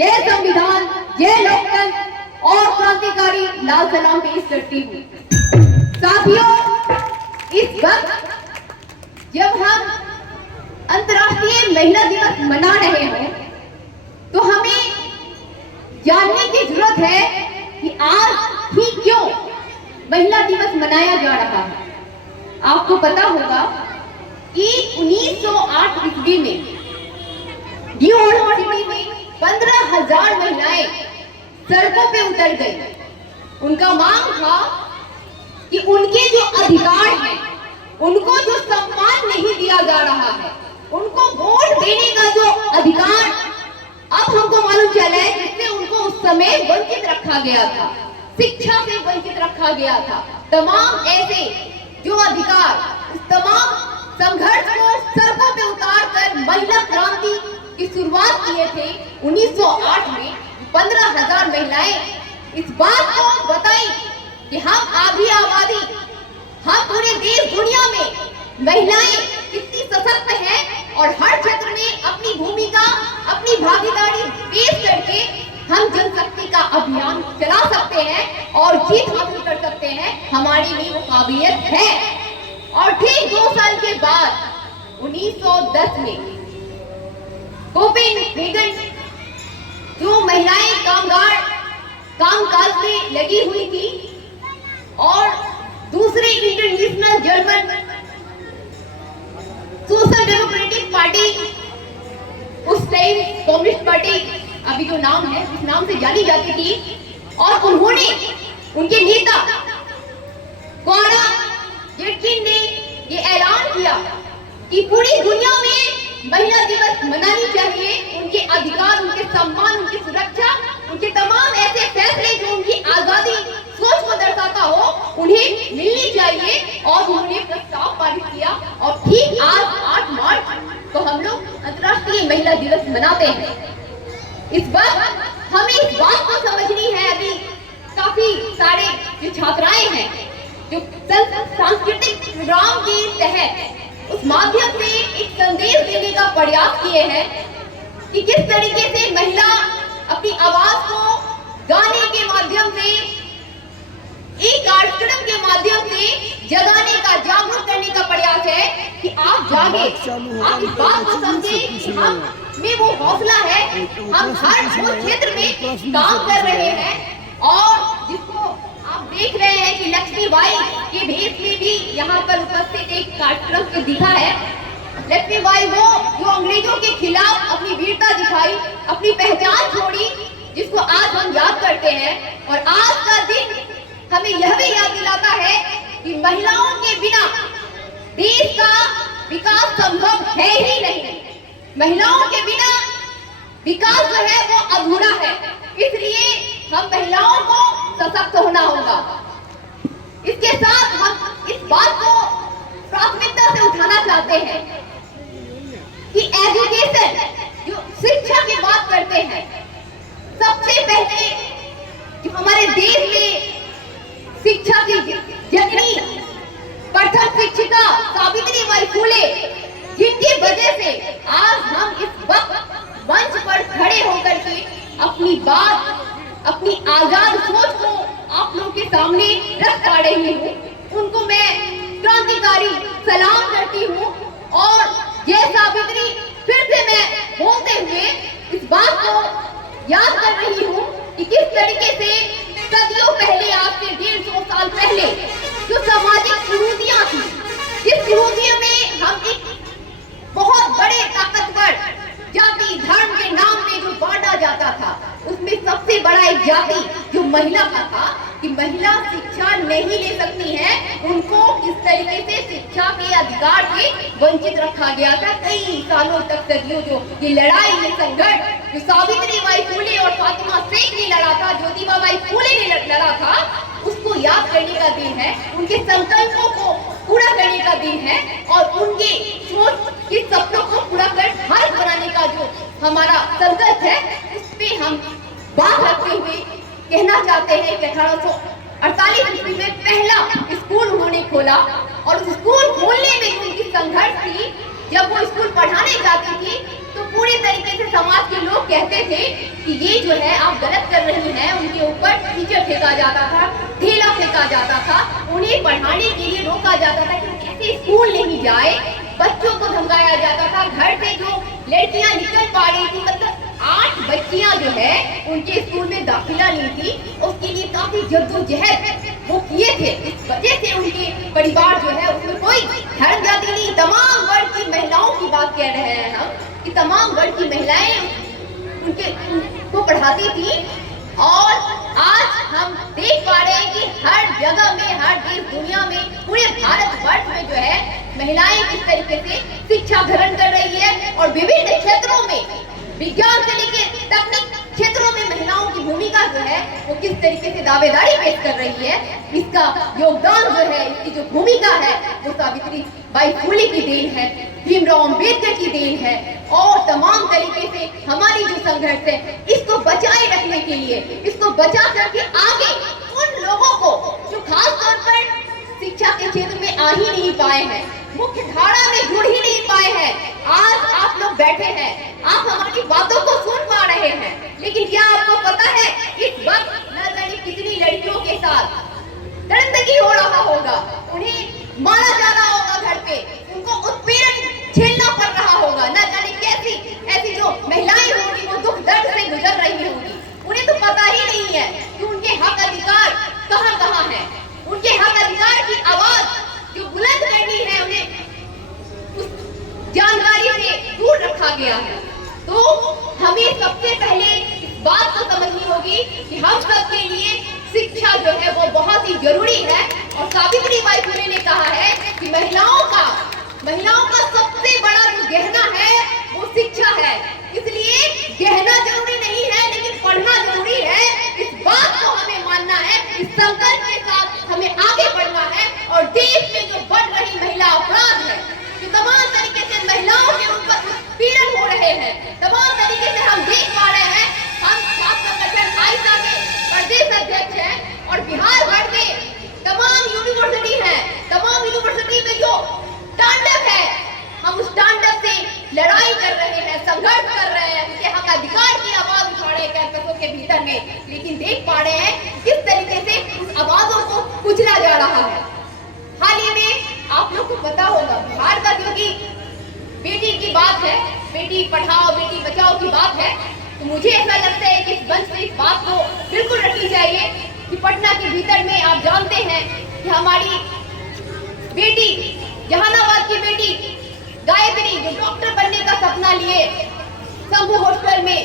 जय संविधान, जय लोकतंत्र और क्रांतिकारी लाल सलाम पेश करती हूँ। साथियों, इस वक्त जब हम अंतर्राष्ट्रीय महिला दिवस मना रहे हैं तो हमें जानने की जरूरत है कि आज ही क्यों महिला दिवस मनाया जा रहा है। आपको पता होगा कि 1908 ईस्वी में न्यू यॉर्क सिटी में 15,000 महिलाएं सड़कों पे उतर गई। उनका मांग था कि उनके जो अधिकार हैं, उनको जो सम्मान नहीं दिया जा रहा है, उनको वोट देने का जो अधिकार अब हमको मालूम चला है, जिससे उनको उस समय वंचित रखा गया था, शिक्षा से वंचित रखा गया था। तमाम ऐसे जो अधिकार, उस तमाम संघर्ष को सड़कों पे उतार कर महिला क्रांति की शुरुआत किए थे 1908 में। 15,000 महिलाएं इस बात को बताई कि हम आधी आबादी, हम पूरे देश दुनिया में महिलाएं कितनी सशक्त हैं और हर क्षेत्र में अपनी भूमिका, अपनी भागीदारी पेश करके हम जनशक्ति का अभियान चला सकते हैं और जीत हासिल कर सकते हैं। हमारी भी वो काबिलियत है। और ठीक 2 साल के बाद 1910 में कोपेनहेगन जो महिलाएं कामकाज में लगी हुई थी और दूसरे international German social democratic party, उस टाइम कम्युनिस्ट पार्टी अभी जो नाम है उस नाम से जानी जाती थी, और उन्होंने, उनके नेता क्लारा ज़ेटकिन ने ये ऐलान किया कि पूरी दुनिया में महिला दिवस मनानी चाहिए। उनके अधिकार, उनके सम्मान, उनकी सुरक्षा, उनके तमाम ऐसे फैसले जो उनकी आजादी सोच को दर्शाता हो, उन्हें मिलनी चाहिए। और उन्होंने प्रस्ताव पारित किया और ठीक आज 8 मार्च को हम लोग अंतर्राष्ट्रीय महिला दिवस मनाते हैं। इस वक्त हमें इस बात को समझनी है, अभी काफी सारे जो छात्राएं हैं जो सांस्कृतिक प्रोग्राम के तहत उस माध्यम से एक संदेश देने का प्रयास किए हैं कि किस तरीके से महिला अपनी आवाज को गाने के माध्यम से, एक कार्यक्रम के माध्यम से जगाने का, जागरूक करने का प्रयास है कि आप जागे, आप इस बात को समझे कि हम में वो हौसला है, हम हर क्षेत्र में काम कर रहे हैं। और जिसको आप देख रहे हैं कि लक्ष्मीबाई के भेष में भी यहाँ पर उपस्थित एक कार्यक्रम को दिखा है। लक्ष्मीबाई वो जो अंग्रेजों के खिलाफ अपनी वीरता दिखाई, अपनी पहचान छोड़ी, जिसको आज हम याद करते हैं। और आज का दिन हमें यह भी याद दिलाता है कि महिलाओं के बिना देश का विकास संभव है ही नहीं। महिलाओं के बिना विकास जो है वो अधूरा है। इसलिए हम महिलाओं को सशक्त होना होगा। इसके साथ हम इस बात को प्राथमिकता से उठाना चाहते हैं कि एजुकेशन, जो शिक्षा की बात करते हैं, सबसे पहले जो हमारे देश में शिक्षा की जननी, प्रथम शिक्षिका सावित्रीबाई फुले, जिनकी वजह से आज हम इस वक्त मंच पर खड़े होकर के अपनी बात, अपनी आजाद सोच को आप लोगों के सामने रख पा रही हूँ, उनको मैं क्रांतिकारी सलाम करती हूँ। और जय सावित्री फिर से मैं बोलते हुए इस बात को याद कर रही हूँ कि किस तरीके से सदियों पहले, आज से 150 साल पहले जो सामाजिक कुरीतियां थी, जिस कुरीतियों में हम एक बहुत बड़े ताकतवर जाति धर्म के नाम में जो बांटा जाता था, उसमें सबसे बड़ा एक जाति जो महिला का था कि महिला शिक्षा नहीं ले सकती है, उनको किस तरीके से शिक्षा के अधिकार से वंचित रखा गया था। कई सालों तक, सदियों जो ये लड़ाई, ये संघर्ष जो सावित्रीबाई फुले और फातिमा शेख ने लड़ा था, ज्योतिबाबाई फुले ने लड़ा था, उसको याद करने का दिन है, उनके संकल्पों को पूरा करने का दिन है और उनके सोच के सपनों को पूरा कर भारत बनाने का जो हमारा संकल्प है, उसमें हम बात रखते हुए कहना चाहते हैं कि 1848 ईस्वी में पहला स्कूल उन्होंने खोला और उस स्कूल खोलने में उनकी संघर्ष थी। जब वो स्कूल पढ़ाने जाती थी तो पूरी तरीके से समाज के लोग कहते थे कि ये जो है आप गलत कर रही हैं, उनके ऊपर टीचर फेंका जाता था, ढेला फेंका जाता था, उन्हें पढ़ाने के लिए रोका जाता था कि कैसे स्कूल नहीं जाए, बच्चों को धमकाया जाता था। घर से जो लड़कियां निकल पा रही थी, मतलब 8 बच्चियां जो है उनके स्कूल में दाखिला नहीं थी, उसके लिए काफी जद्दोजहद वो किए थे। इस वजह से उनके परिवार जो है उसमें कोई धर्म जाति नहीं, तमाम वर्ग की महिलाओं की बात कह रहे हैं हम, कि तमाम वर्ग की महिलाएं उनके को पढ़ाती थी। और आज हम देख पा रहे हैं कि हर जगह में, हर देश दुनिया में, पूरे भारतवर्ष में जो है महिलाएं किस तरीके से शिक्षा ग्रहण कर रही है और विभिन्न क्षेत्रों में, विज्ञान से लेकर तकनीक क्षेत्रों में महिलाओं की भूमिका जो है वो किस तरीके से दावेदारी पेश कर रही है। इसका योगदान जो है, इसकी जो भूमिका है वो सावित्री बाई फुले की देन है, भीमराव अंबेडकर की देन है और तमाम तरीके से हमारी जो संघर्ष है इसको बचाए रखने के लिए, इसको बचा करके आगे उन लोगों को जो खास तौर पर शिक्षा के क्षेत्र में आ ही नहीं पाए हैं, मुख्य धारा में जुड़ ही नहीं पाए हैं। आज आप लोग बैठे हैं, आप हमारी बातों को सुन पा रहे हैं, लेकिन क्या आपको पता है इस वक्त न जाने कितनी लड़कियों के साथ दरिंदगी हो रहा होगा, उन्हें मारा जा रहा होगा, घर पे उनको उत्पीड़न झेलना पड़ रहा होगा, न जाने कैसी ऐसी जो महिलाएं होंगी वो दुख दर्द से गुजर रही होंगी। उन्हें तो पता ही नहीं है कि उनके हक अधिकार कहाँ कहाँ है, उनके हक अधिकार की आवाज जो बुलंद करनी है उन्हें उस जानकारी से दूर रखा गया है। तो हमें सबसे पहले इस बात को समझनी होगी कि हम सबके लिए शिक्षा जो है वो बहुत ही जरूरी है। और सावित्री बाई फुले ने कहा है कि महिलाओं का सबसे बड़ा जो गहना है वो शिक्षा है। इसलिए गहना जरूरी नहीं है लेकिन पढ़ना जरूरी है। इस बात को हमें मानना है, इस संकल्प के साथ हमें आगे बढ़ना है। और देश में जो बढ़ रही महिला अपराध है, जो तमाम तरीके से महिलाओं के ऊपर उत्पीड़न हो रहे हैं, तमाम तरीके से हम देख पा रहे हैं। हम छात्र संगठन आइसा के प्रदेश अध्यक्ष हैं और बिहार भर के तमाम यूनिवर्सिटी है, तमाम यूनिवर्सिटी में जो तांडव है, हम उस तांडव से लड़ाई कर रहे हैं, संघर्ष कर रहे हैं, उनके हक अधिकार की आवाज उठा रहे हैं कैंपसों के भीतर में। लेकिन देख पा रहे हैं किस तरीके से उस आवाजों को कुचला जा रहा है। हाल ही में आप लोग को पता होगा बिहार का, क्योंकि बेटी की बात है, बेटी पढ़ाओ बेटी बचाओ की बात है, तो मुझे ऐसा लगता है कि इस मंच पे इस बात को बिल्कुल रखनी चाहिए कि पटना के भीतर में आप जानते हैं कि हमारी बेटी, जहानाबाद की बेटी गायत्री, जो डॉक्टर बनने का सपना लिए शंभू हॉस्टल में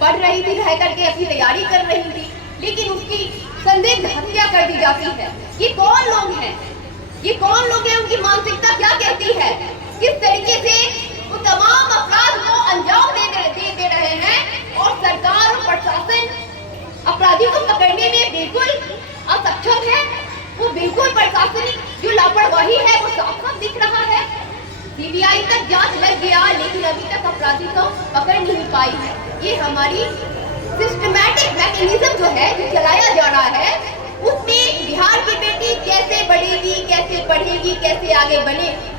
पढ़ रही थी, रह करके अपनी तैयारी कर रही थी, लेकिन उसकी संदिग्ध हत्या कर दी जाती है। ये कौन लोग हैं, ये कौन लोग हैं, उनकी मानसिकता क्या कहती है, किस तरीके से वो तमाम अपराध को अंजाम दे रहे हैं। और सरकार और प्रशासन अपराधियों को पकड़ने में बिल्कुल असक्षम है। वो बिल्कुल प्रशासनिक जो लापरवाही है वो साफ साफ दिख रहा है। सीबीआई तक जांच लग गया लेकिन अभी तक अपराधी को पकड़ नहीं पाई है। ये हमारी सिस्टमैटिक मैकेनिज्म जो है, जो चलाया जा रहा है, उसमें बिहार की बेटी कैसे बढ़ेगी, कैसे पढ़ेगी, कैसे आगे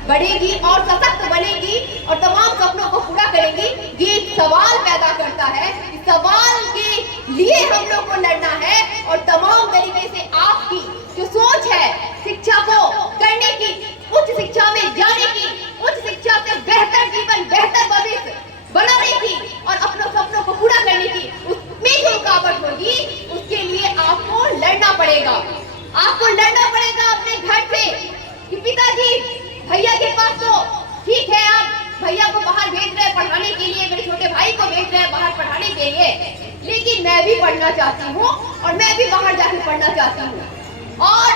बढ़ेगी और सशक्त बनेगी और तमाम सपनों को पूरा करेगी, ये एक सवाल पैदा करता है। इस सवाल के लिए हम लोग को लड़ना है और तमाम तरीके से आपकी जो सोच है शिक्षा को करने की, उच्च शिक्षा में जाने की, उच्च शिक्षा से बेहतर जीवन, बेहतर भविष्य बनाने की और अपने सपनों को पूरा करने की, उसमें जो रुकावट होगी उसके लिए आपको लड़ना पड़ेगा। आपको लड़ना पड़ेगा अपने घर से कि पिताजी भैया के पास तो ठीक है, आप भैया को बाहर भेज रहे हैं पढ़ाने के लिए, मेरे छोटे भाई को भेज रहे हैं बाहर पढ़ाने के लिए, लेकिन मैं भी पढ़ना चाहती हूँ और मैं भी बाहर जाके पढ़ना चाहती हूँ। और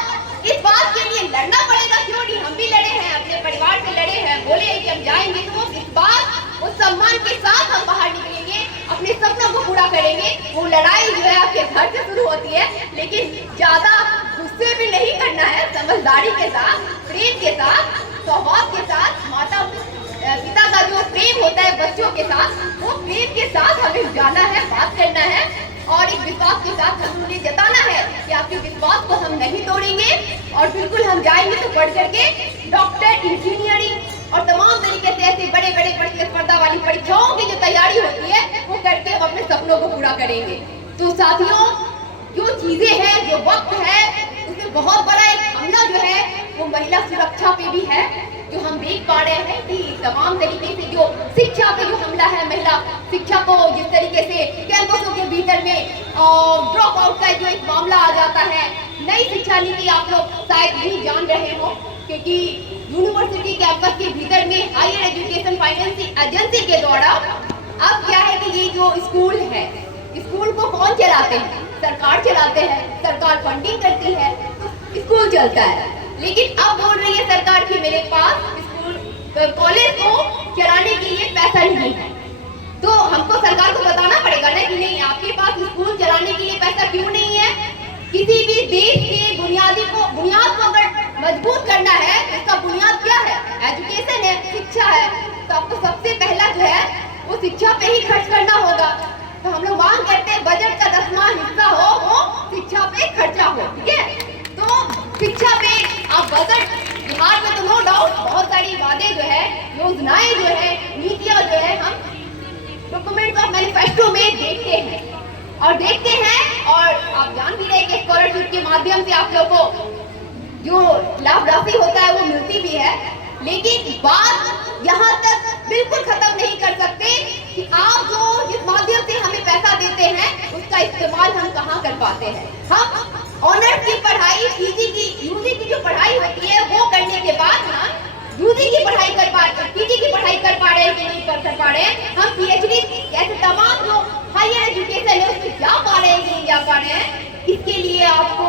इस बात के लिए लड़ना पड़ेगा, क्यों नहीं, हम भी लड़े हैं, अपने परिवार से लड़े हैं, बोले कि हम जाएंगे तो इस बात उस सम्मान के साथ हम बाहर निकलेंगे, अपने सपनों को पूरा करेंगे। वो लड़ाई जो है आपके घर से शुरू होती है, लेकिन ज्यादा गुस्से में नहीं करना है, समझदारी के साथ, प्रेम के साथ, स्वभाव के साथ, माता पिता का जो प्रेम होता है बच्चों के साथ, वो प्रेम के साथ हमें जाना है, बात करना है और एक विश्वास के साथ हमें उन्हें जताना है कि आपके विश्वास को हम नहीं तोड़ेंगे और बिल्कुल हम जाएंगे तो पढ़ करके डॉक्टर, इंजीनियरिंग और तमाम तरीके से ऐसे बड़े बड़े प्रतिस्पर्धा वाली परीक्षाओं की जो तैयारी होती है वो करके हम अपने सपनों को पूरा करेंगे। तो साथियों, जो चीजें हैं, जो वक्त है, उसमें बहुत बड़ा एक हमला जो है वो महिला सुरक्षा पे भी है। जो हम देख पा रहे हैं कि तमाम तरीके से जो शिक्षा पे जो हमला है, महिला शिक्षा को जिस तरीके से कैंपसों के भीतर में ड्रॉप आउट का जो एक मामला आ जाता है। नई शिक्षा नीति आप लोग शायद नहीं जान रहे हो, क्योंकि यूनिवर्सिटी कैंपस के भीतर में हायर एजुकेशन फाइनेंसिंग एजेंसी के द्वारा अब क्या है कि ये जो स्कूल है, स्कूल को कौन चलाते हैं? सरकार चलाते हैं, सरकार फंडिंग करती है, स्कूल चलता है। लेकिन अब बोल रही है सरकार कि मेरे पास स्कूल कॉलेज को चलाने के लिए पैसा नहीं है। तो हमको सरकार को बताना पड़ेगा ना कि नहीं, आपके पास स्कूल चलाने के लिए पैसा क्यों नहीं है। किसी भी देश के बुनियाद को अगर मजबूत करना है, इसका बुनियाद क्या है? एजुकेशन है, शिक्षा है। तो आपको सबसे पहला जो है वो शिक्षा पे ही खर्च करना होगा। तो हम लोग मांग करते हैं बजट का 10वां हिस्सा हो वो शिक्षा पे खर्चा हो, ठीक है। तो शिक्षा पे आप बजट, बिहार में तो नो डाउट बहुत सारी वादे जो है, योजनाएं जो है, नीतियां जो है हम डॉक्यूमेंट ऑफ मैनिफेस्टो में देखते हैं और आप जान भी रहे कि स्कॉलरशिप के माध्यम से आप लोग को जो लाभ राशि होता है वो मिलती भी है। लेकिन बात यहाँ तक बिल्कुल खत्म नहीं कर सकते कि आप जो जिस माध्यम से हमें पैसा देते हैं उसका इस्तेमाल हम कहाँ कर पाते हैं। हम ऑनर्स की पढ़ाई, पीजी की, यूजी की जो पढ़ाई होती है वो करने के बाद हम यूजी की पढ़ाई कर पा रहे, पीजी की पढ़ाई कर पा रहे हैं कि नहीं कर पा रहे हैं। हम पीएचडी जैसे तमाम जो हायर एजुकेशन है उसमें जा पा रहे हैं कि नहीं जा पा रहे हैं। इसके लिए आपको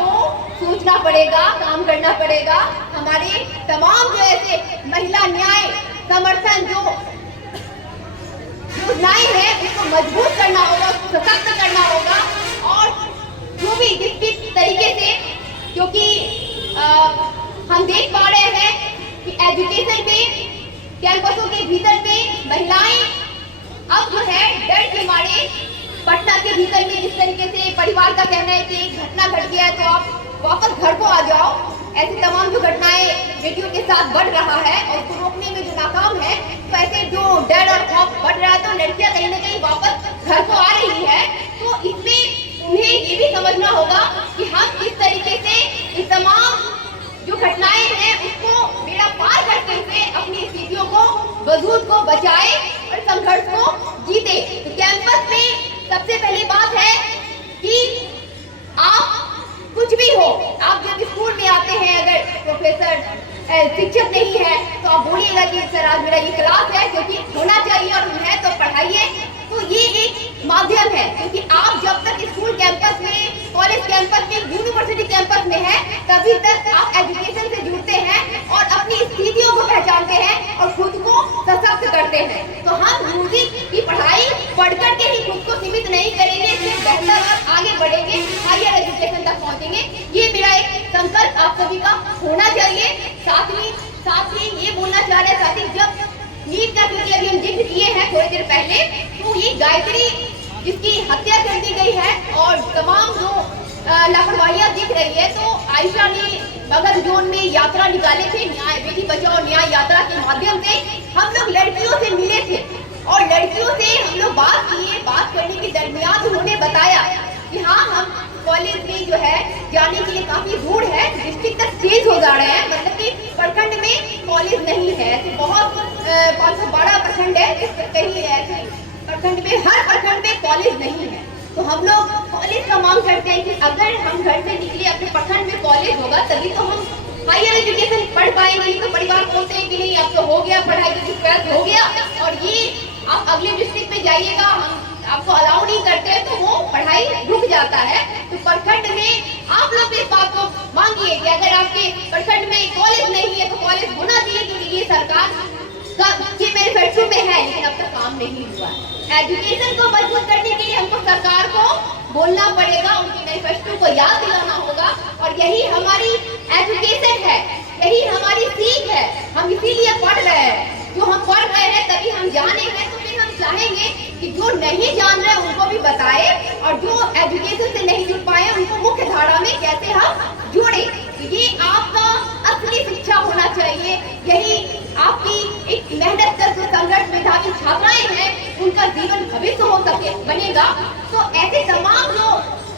सोचना पड़ेगा, काम करना पड़ेगा। हमारे तमाम जो ऐसे महिला न्याय समर्थन जो योजनाएं हैं उसको मजबूत करना होगा, उसको सशक्त करना होगा। और जो भी जिस तरीके से, क्योंकि हम देख पा रहे हैं कि एजुकेशन पे कैंपसों के भीतर में महिलाएं अब जो है डर के मारे, पटना के भीतर में जिस तरीके से परिवार का कहना है कि एक घटना घट गया है तो आप वापस घर को आ जाओ, ऐसी तमाम जो घटनाएं बेटियों के साथ बढ़ रहा है और उसको रोकने में जो नाकाम है, तो ऐसे जो डर और खौफ बढ़ रहा है तो लड़कियां कहीं ना कहीं वापस घर को आ रही है। तो इसमें उन्हें ये भी समझना होगा कि हम किस तरीके से इस तमाम जो घटनाएं हैं उसको बेड़ा पार करते हुए अपनी स्थितियों को, वजूद को बचाए और संघर्ष को जीते। तो कैंपस में सबसे पहली बात है कि आप कुछ भी हो, आप जब स्कूल में आते हैं अगर प्रोफेसर शिक्षक नहीं है तो आप बोलिएगा कि सर आज मेरा ये क्लास है, क्योंकि होना चाहिए और है तो पढ़ाइए। तो ये एक माध्यम है, क्योंकि आप जब तक स्कूल कैंपस में, कॉलेज कैंपस में, यूनिवर्सिटी कैंपस में है तभी तक आप एजुकेशन से जुड़ते हैं और अपनी स्थितियों को पहचानते हैं और खुद को सशक्त करते हैं। तो हम म्यूजिक की पढ़ाई पढ़कर के ही खुद को सीमित नहीं करेंगे, इससे बेहतर और आगे बढ़ेंगे, हायर एजुकेशन तक पहुंचेंगे। ये मेरा एक संकल्प आप सभी का होना चाहिए। साथ ही ये बोलना चाह रहे साथी, जब नीट का क्योंकि अभी हम जिक्र किए हैं थोड़ी देर पहले, तो ये गायत्री जिसकी हत्या कर दी गई है और तमाम जो लापरवाहियां दिख रही है, तो आयशा ने मगध जोन में यात्रा निकाले थे, न्याय बेटी बचाओ न्याय यात्रा के माध्यम से हम लोग लड़कियों से मिले थे और लड़कियों से हम लोग बात किए। बात करने के दरमियान उन्होंने बताया कि हाँ, हम कॉलेज में जो है जाने के लिए काफी दूर है, डिस्ट्रिक्ट तक चेंज हो जा रहे हैं, मतलब कि प्रखंड में कॉलेज नहीं है। तो बहुत 512 प्रखंड है, कहीं ऐसे प्रखंड में, हर प्रखंड में कॉलेज नहीं है। तो हम लोग कॉलेज का मांग करते हैं कि अगर हम घर से निकले, अपने प्रखंड में कॉलेज होगा तभी तो हम हायर एजुकेशन पढ़ पाएंगे। नहीं तो परिवार बोलते हैं कि नहीं अब तो हो गया, पढ़ाई की ट्वेल्थ हो गया और ये आप अगले डिस्ट्रिक्ट में जाइएगा, हम आपको अलाउ नहीं करते हैं, तो वो पढ़ाई रुक जाता है। तो प्रखंड में आप लोग इस बात को मांगिए कि अगर आपके प्रखंड में कॉलेज नहीं है तो कॉलेज होना चाहिए, क्योंकि ये सरकार के मैनिफेस्टो में है लेकिन अब तक काम नहीं हुआ है। एजुकेशन को मजबूत करने के लिए हमको सरकार को बोलना पड़ेगा, उनके मैनिफेस्टो को याद दिलाना होगा और यही हमारी एजुकेशन है, यही हमारी सीख है। हम इसीलिए पढ़ रहे हैं, जो हम पढ़ रहे हैं तभी हम जाने हैं, तो फिर हम चाहेंगे कि जो नहीं जान रहे उनको भी बताए और जो एजुकेशन से नहीं जुड़ पाए उनको मुख्य धारा में कैसे हम जोड़े। ये आपका असली शिक्षा होना चाहिए, यही आपकी एक मेहनत कर जो संघर्ष मेधावी छात्राएं हैं उनका जीवन भविष्य हो सके बनेगा। तो ऐसे तमाम जो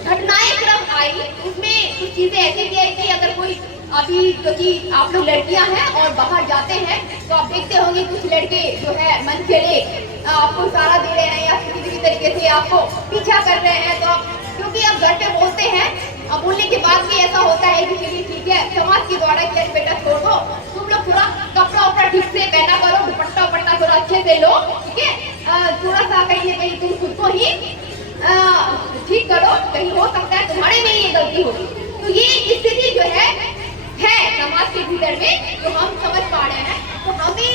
घटनाएं क्रम आई उसमें कुछ चीजें ऐसी भी आई कि अगर कोई अभी क्योंकि आप लोग लड़कियां हैं और बाहर जाते हैं तो आप देखते होंगे कुछ लड़के जो है मन चले आपको सहारा दे रहे हैं या किसी भी तरीके से आपको पीछा कर रहे हैं। तो आप क्योंकि आप घर पे बोलते हैं, अब बोलने के बाद भी ऐसा होता है कि चलिए ठीक है समाज के द्वारा क्या बेटा छोड़ दो, तुम लोग थोड़ा कपड़ा उपड़ा ठीक से पहना करो, दुपट्टा उपट्टा थोड़ा अच्छे से लो, ठीक है, थोड़ा सा कहीं ना कहीं तुम खुद को ही ठीक करो, कहीं हो सकता है तुम्हारे में ये गलती होगी। तो ये स्थिति जो है समाज के भीतर में जो हम समझ पा रहे हैं। तो हमें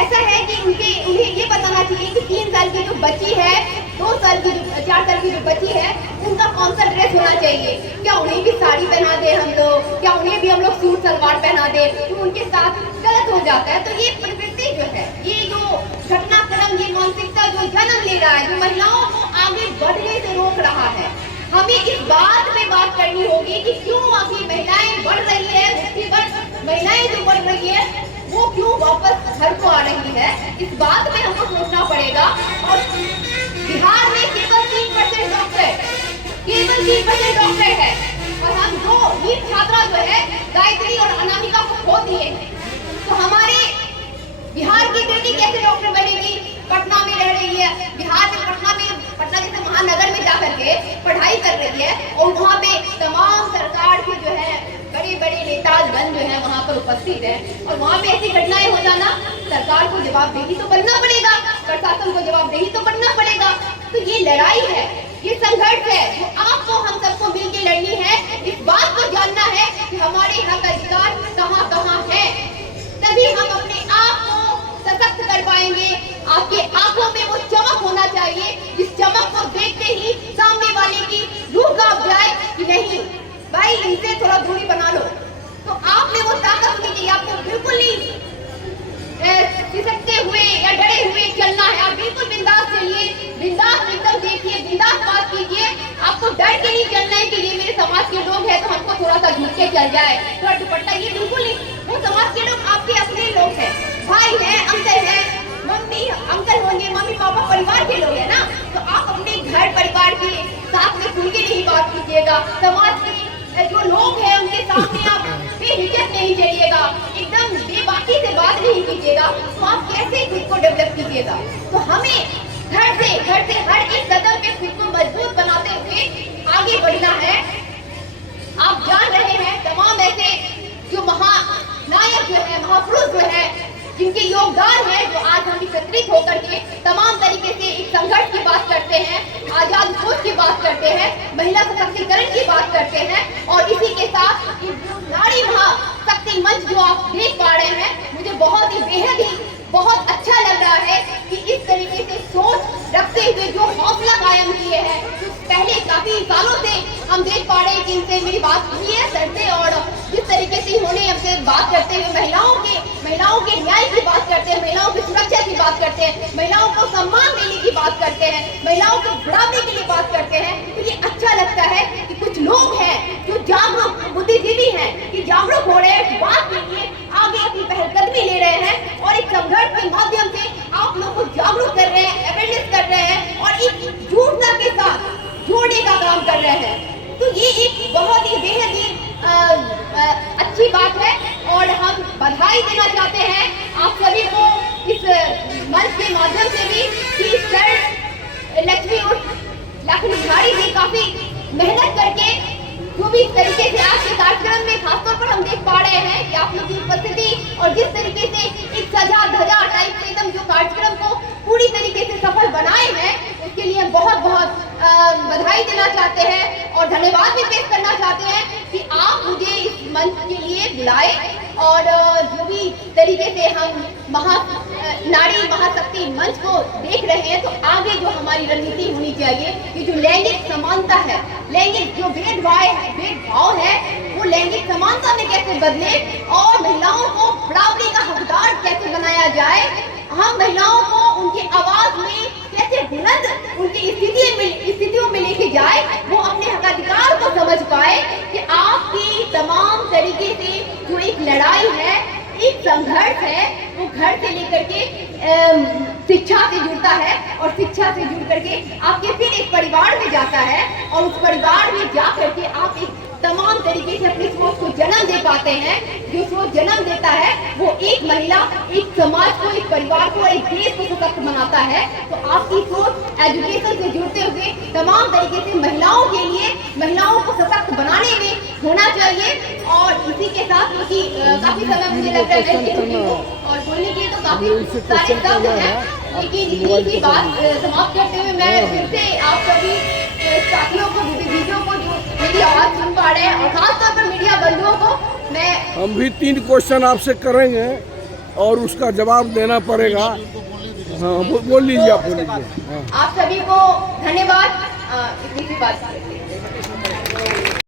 ऐसा है कि उन्हें ये बताना चाहिए कि 3 साल की जो बच्ची है, 4 साल की जो बच्ची है उनका कौन सा ड्रेस होना चाहिए। क्या उन्हें भी साड़ी पहना दे हम लोग, क्या उन्हें भी हम लोग सूट सलवार पहना दे, तो उनके साथ गलत हो जाता है। तो ये प्रवृत्ति जो है, ये जो घटनाक्रम, ये मानसिकता जो जन्म ले रहा है, जो महिलाओं को आगे बढ़ने से रोक रहा है, हमें इस बात पे बात करनी होगी कि क्यों आखिर महिलाएं बढ़ रही है, मुट्ठी भर महिलाएं जो बढ़ रही है वो क्यों वापस घर को आ रही है, इस बात में हमको सोचना पड़ेगा। और बिहार में केवल 3% डॉक्टर है और हम 2 नीट छात्रा जो है गायत्री और अनामिका को खो दिए हैं। तो हमारे बिहार की बेटी कैसे डॉक्टर बनेगी? पटना में रह रही है, बिहार में पटना जैसे महानगर में जाकर के पढ़ाई कर रही है और वहाँ पे तमाम सरकार के जो है बड़े नेतागण जो है वहाँ पर उपस्थित है और वहाँ पे ऐसी घटनाएं हो जाना, सरकार को जवाबदेही तो बनना पड़ेगा, प्रशासन को जवाबदेही तो बनना पड़ेगा। तो ये लड़ाई है, ये संघर्ष है जो आपको हम सबको मिलकर लड़नी है। इस बात को जानना है कि हमारे हक अधिकार कहाँ है, तभी हम अपने आप को सशक्त कर पाएंगे। आपके आंखों में वो चमक होना चाहिए जिस चमक को देखते ही सामने वाले की रूह कांप जाए कि नहीं भाई इनसे थोड़ा दूरी बना लो। तो आप में वो ताकत होनी चाहिए, आपको बिल्कुल नहीं खिसकते हुए या डरे हुए चलना है। आप बिल्कुल बिंदास चलिए, बिंदास एकदम देखिए, बिंदास बात कीजिए। आपको डर के नहीं चलना है कि ये मेरे समाज के लोग हैं तो हमको थोड़ा सा झुक के चल जाए, थोड़ा दुपट्टा, ये बिल्कुल नहीं। वो समाज के लोग आपके अपने लोग हैं, भाई है, अंकल है, मम्मी अंकल होंगे, मम्मी पापा परिवार के लोग हैं ना। तो आप अपने घर परिवार के साथ में खुल के नहीं बात कीजिएगा। समाज के जो लोग हैं उनके सामने आप बेहिचक नहीं चलिएगा, एकदम बेबाकी से बात नहीं कीजिएगा। तो आप कैसे खुद को डेवलप कीजिएगा? तो हमें घर से हर एक कदम पे खुद को मजबूत बनाते हुए आगे बढ़ना है। आप जान रहे हैं तमाम ऐसे जो महानायक जो है, महापुरुष जो है, जिनके योगदान है, जो आज हम एकत्रित होकर के तमाम तरीके से एक संघर्ष की बात करते हैं, आजाद सोच की बात करते हैं, महिला सशक्तिकरण की बात करते हैं। और इसी के साथ नारी महाशक्ति मंच जो आप देख पा रहे हैं, मुझे बहुत ही बेहद ही बहुत अच्छा लग रहा है कि इस तरीके से सोच रखते हुए जो हौसला कायम किए हैं, तो पहले काफी सालों से हम देख पा रहे हैं कि इनसे मेरी बात हुई है सर से, और जिस तरीके से इन्होंने हमसे बात करते हुए महिलाओं के न्याय की बात करते हैं, महिलाओं की सुरक्षा की बात करते हैं, महिलाओं को सम्मान देने की बात करते हैं, महिलाओं को बढ़ाने के लिए बात करते हैं। तो ये अच्छा लगता है कि कुछ लोग हैं जो जागरूक बुद्धिजीवी हैं, कि जागरूक हो रहे हैं, बात के लिए आगे अपनी पहलकदमी ले रहे हैं और एक संघर्ष के माध्यम से आप लोगों को जागरूक कर रहे हैं, अवेयरनेस कर रहे हैं और एकजुटता के साथ जोड़ने का काम कर रहे हैं। तो ये एक बहुत ही बेहद ही अच्छी बात है और हम बधाई देना चाहते हैं आप सभी को इस मंच के माध्यम से भी कि सर लक्ष्मी उर्फ लखनधारी जी काफी मेहनत करके जो भी तरीके से आज के कार्यक्रम में खासतौर पर हम देख पा रहे हैं कि आप लोग की उपस्थिति और जिस तरीके से एक सजा धजा टाइप से एकदम जो कार्यक्रम को पूरी तरीके से सफल बनाए हैं, उसके लिए बहुत बहुत बधाई देना चाहते हैं और धन्यवाद भी पेश करना चाहते हैं कि आप मुझे इस मंच के लिए बुलाए और जो भी तरीके से हम नारी महाशक्ति मंच को देख रहे हैं, तो आगे जो हमारी रणनीति होनी चाहिए, ये जो लैंगिक समानता है, लैंगिक जो भेदभाव है, वो लैंगिक समानता में कैसे बदले और महिलाओं को बराबरी का हकदार कैसे बनाया जाए, हम महिलाओं को उनकी आवाज में कैसे बुलंद उनकी स्थितियों में लेके जाए, वो अपने हकाधिकार को समझ पाए कि आपकी तमाम तरीके से जो एक लड़ाई है, एक संघर्ष है वो घर से लेकर के शिक्षा से जुड़ता है, और शिक्षा से जुड़ करके आपके फिर एक परिवार में जाता है, और उस परिवार में जा करके आप एक तमाम तरीके से अपनी सोच को जन्म दे पाते हैं। जो सोच जन्म देता है वो एक महिला, एक समाज को, एक परिवार को, एक देश को सशक्त बनाता है। तो आपकी सोच एजुकेशन से जुड़ते हुए तमाम तरीके से महिलाओं के लिए, महिलाओं को सशक्त बनाने में होना चाहिए। और इसी के साथ क्योंकि काफी समय मुझे लग रहा है और बोलने के लिए तो काफी सारे शब्द हैं, लेकिन इसी की बात समाप्त करते हुए मैं फिर से आप सभी साथियों को, वीडियो को जो मेरी आवाज सुन पा रहे हैं, और खासतौर पर मीडिया बंधुओं को मैं, हम भी 3 क्वेश्चन आपसे करेंगे और उसका जवाब देना पड़ेगा। हाँ बोल लीजिए, आप बोल लीजिए। आप सभी को धन्यवाद। इतनी सी बात